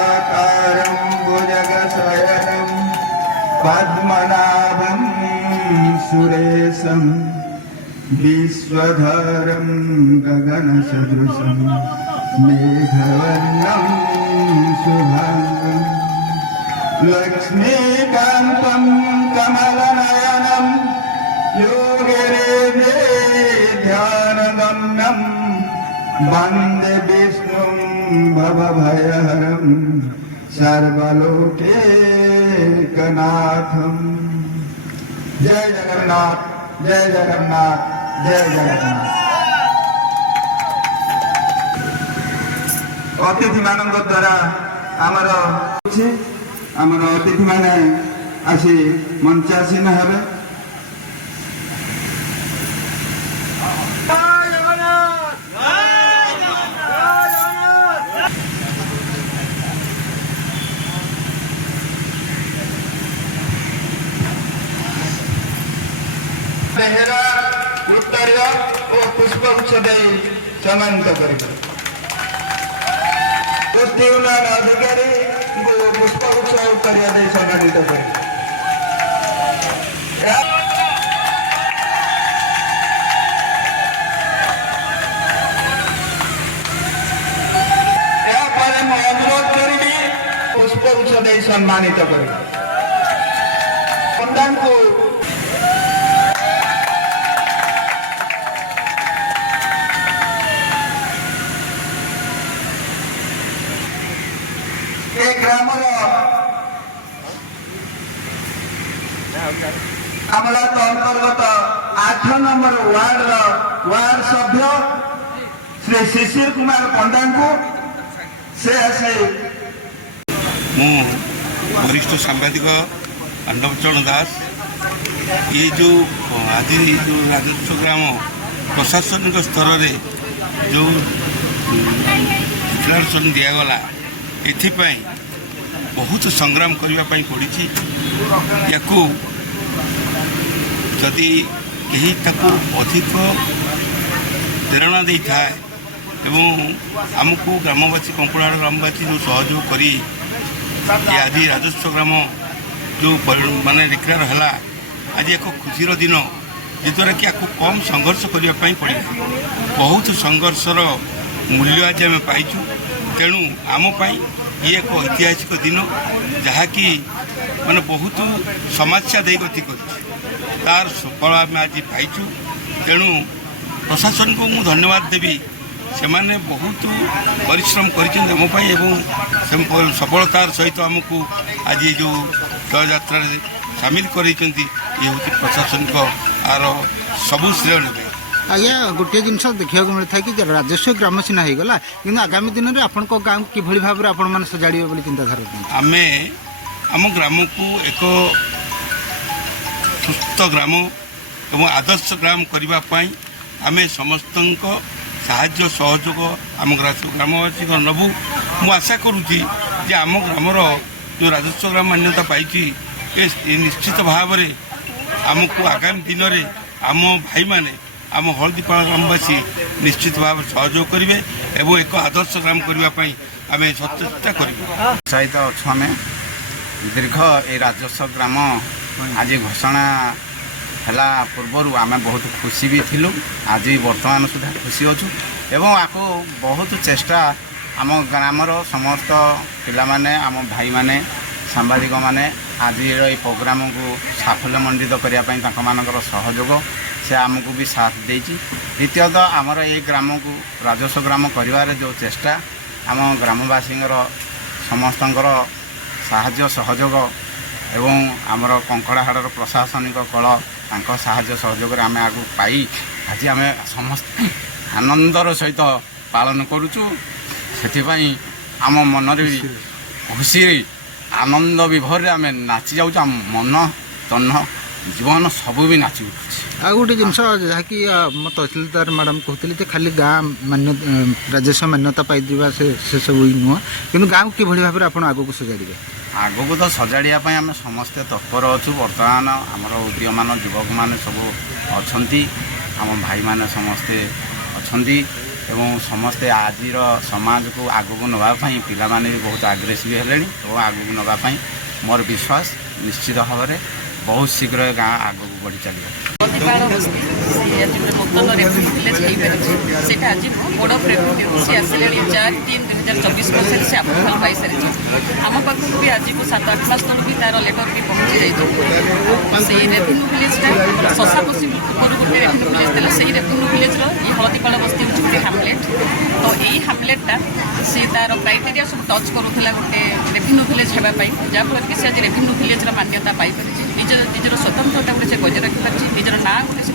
शान्ताकारं भुजगशयनं पद्मनाभं सुरेशं विश्वधरं गगनसदृशं मेघवर्णं शुभाङ्गं लक्ष्मीकान्तं कमलनयनं योगिरेन्द्रे ध्यानगम्यं वन्दे विष्णुं भवभयहरं सर्वलोकैकनाथं। जय जगन्नाथ, जय जगन्नाथ, जय जगन्नाथ। अतिथि मानक द्वारा आमर अतिथि माने आसी मंचासीन हेबे। बेहरा उत्तर और पुष्पगुच्छ दे सम्मानित करिबे। कुस्ती उन्नयन अधिकारी पुष्पगुच्छ उत्तर दे सम्मानित करिबे। अनुरोध करी पुष्पगुच्छ दे सम्मानित करिबे। पंडान को ग्रामर आमला तो अंतर्गत 8 नंबर वार्ड सभ्य श्री शिशिर कुमार पंडा को से आसे वरिष्ठ सांबादिक अर्णवचरण दास ये जो आज जो राजस्व ग्राम प्रशासनिक स्तर में जो डिक्लारेसन दिगला एथिपाई बहुत संग्राम करने पड़ी या जदि कहीं अधिक प्रेरणा दे था आमको ग्रामवासी कंकुड़ाड़ ग्रामवासी जो सहयोग कर आज राजस्व ग्राम जो माने डिक्लेयर है आज एक खुशी दिन जद्वारा कि आपको कम संघर्ष करने पड़े बहुत संघर्षर मूल्य आज आम पाइचु तेणु आमपाई ये एक ऐतिहासिक दिन जहाँकि माने बहुत समस्या दे गति तार सफल आम आज पाइचु तेणु प्रशासन को मु धन्यवाद देवी से माने बहुत परिश्रम करमपाई सफलतार सहित आमको आज जो शोभा यात्रा सामिल कर प्रशासनिक आर सबू श्रेय ने आज्ञा गोटे जिनस देखा मिलता है कि राजस्व ग्राम सीना हो गला कि आगामी दिन में आपण गाँव कि भाव में आपण मैंने सजाड़े बोली चिंताधारा आम आम ग्राम को एक सुस्थ ग्राम और आदर्श ग्राम करने आम समस्त साहाय्य सहयोग आम ग्रामवासी नबू मु आशा करुँची जे आम ग्रामर जो राजस्व ग्राम मान्यता पाई निश्चित भाव में आमको आगामी दिन में आम भाई माने आम हलदीपाल ग्रामवासी निश्चित भाव सहयोग करेंगे और एक आदर्श ग्राम करने आम सचेष्टा कर उत्साहित अच्छु आम दीर्घ ये राजस्व ग्राम आज घोषणा है पूर्वर आम बहुत खुशी भी थिलु आज वर्तमान सुधा खुशी अच्छु एवं आपको बहुत चेष्टा आम ग्रामर समस्त पिला माने आम भाई माने सांबादिक माने आज ये प्रोग्राम को साफल्यमंडित करने सहयोग से आमको भी साथ देती। द्वितीयतः आमर ये ग्राम को राजस्व ग्राम कर जो चेष्टा आम ग्रामवासी समस्त साहाय्य सहयोग एवं आमर कंकड़ाहाड़ प्रशासनिक कल साहाय्य सहयोग आम आगु पाई आज आम समस्त आनंदर सहित पालन करुचु से आम मन खुशी आनंद विभर आम नाची जाऊँ आम मन तन जीवन सबू भी नाची उठुଛି। आ गोटे जिनस जहाँकि तहसिलदार मैडम कहते खाली गाँ मान्य राजस्व मान्यता पाई से सब नुह कि गाँव कि भाव में आप आगे सजाड़े ଆଗକୁ ତ ସଜାଡ଼ିବା ପାଇଁ ଆମେ ସମସ୍ତେ ତତ୍ପର ଅଛୁ। ବର୍ତ୍ତମାନ ଆମର ଉଦୀୟମାନ ଯୁବକମାନେ ସବୁ ଅଛନ୍ତି, ଆମ ଭାଇମାନେ ସମସ୍ତେ ଅଛନ୍ତି ଏବଂ ସମସ୍ତେ ଆଜିର ସମାଜକୁ ଆଗକୁ ନେବା ପାଇଁ ପିଲାମାନେ ବି ବହୁତ ଆଗ୍ରେସିଭ୍ ହେଲେଣି ଏବଂ ଆଗକୁ ନେବା ପାଇଁ ମୋର ବିଶ୍ୱାସ ନିଶ୍ଚିତ ଭାବରେ ବହୁତ ଶୀଘ୍ର ଗାଁ ଆଗକୁ ବଢ଼ି ଚାଲିବ। ଅଧିକାର ବସ୍ତି ସେ ଆଜି ଗୋଟେ ନୂତନ ରେଭିନ୍ୟୁ ଭିଲେଜ୍ ହେଇପାରିଛି। ସେଇଟା ଆଜି ବୋର୍ଡ଼ ଅଫ୍ ରେଭିନ୍ୟୁ ସେ ଆସିଲାଣି 4/3/2024 ମସିହାରେ ସେ ଆପ୍ରୁଭାଲ୍ ପାଇସାରିଛି। ଆମ ପାଖକୁ ବି ଆଜିକୁ 7-8 ମାସ ତଳୁ ବି ତା'ର ଲେଟର୍ ବି ପହଞ୍ଚି ଯାଇଛି। ସେଇ ରେଭିନ୍ୟୁ ଭିଲେଜ୍ଟା ଶଶାପୋଷୀ ପୂର୍ବରୁ ଗୋଟେ ରେଭିନ୍ୟୁ ଭିଲେଜ୍ ଥିଲା। ସେଇ ରେଭିନ୍ୟୁ ଭିଲେଜ୍ର ଏଇ ହଳଦୀପାଳ ବସ୍ତି ହେଉଛି ଗୋଟେ ହାମଲେଟ୍। ତ ଏଇ ହାମଲେଟ୍ଟା ସେ ତା'ର କ୍ରାଇଟେରିଆ ସବୁ ଟଚ୍ କରୁଥିଲା ଗୋଟେ ରେଭିନ୍ୟୁ ଭିଲେଜ୍ ହେବା ପାଇଁ, ଯାହାଫଳରେ କି ସେ ଆଜି ରେଭିନ୍ୟୁ ଭିଲେଜ୍ର ମାନ୍ୟତା ପାଇପାରିଛି। ନିଜର ସ୍ୱତନ୍ତ୍ରତା ଗୋଟେ ସେ ବଜାୟ ରଖିପାରିଛି, ନିଜର ନାଁ ଗୋଟେ ସେ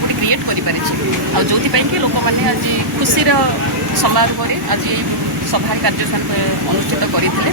ଗୋଟେ କ୍ରିଏଟ୍ କରିପାରିଛି। ଆଉ ଯେଉଁଥିପାଇଁ କି ଲୋକମାନେ ଆଜି ଖୁସିର ସମାରୋହରେ ଆଜି ସଭା କାର୍ଯ୍ୟ ଅନୁଷ୍ଠିତ କରିଥିଲେ।